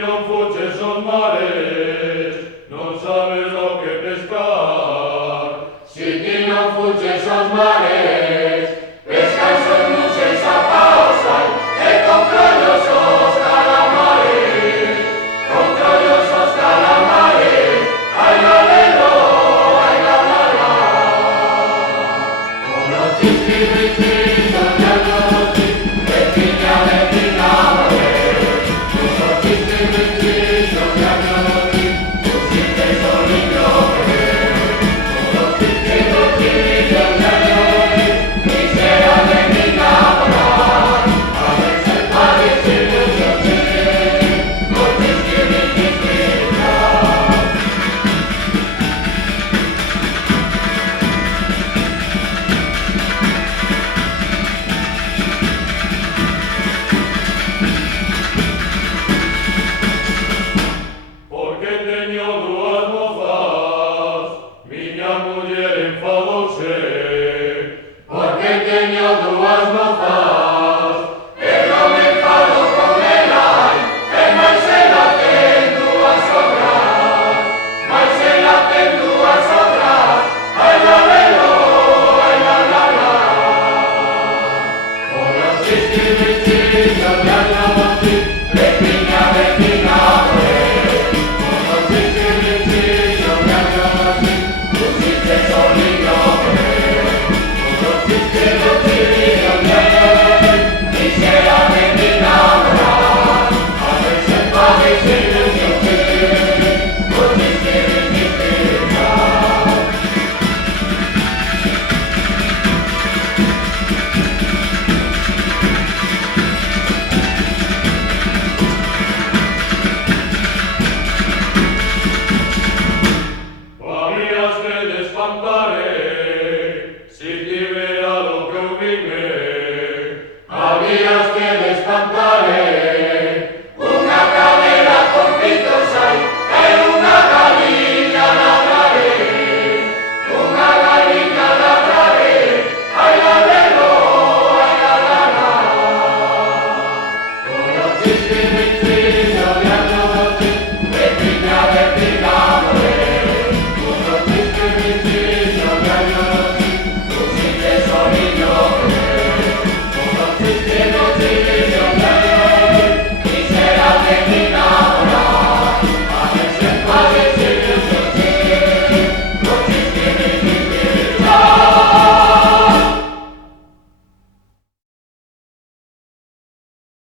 non fugge son mares, non sabes lo que pescar. Si ti non fugge son mares, pescan son luces a pausai, e con crollos os calamares, con crollos os calamares, ai galero, ai galala. Con los chichirichis, soñando los chis, de piña, con los chichirichis,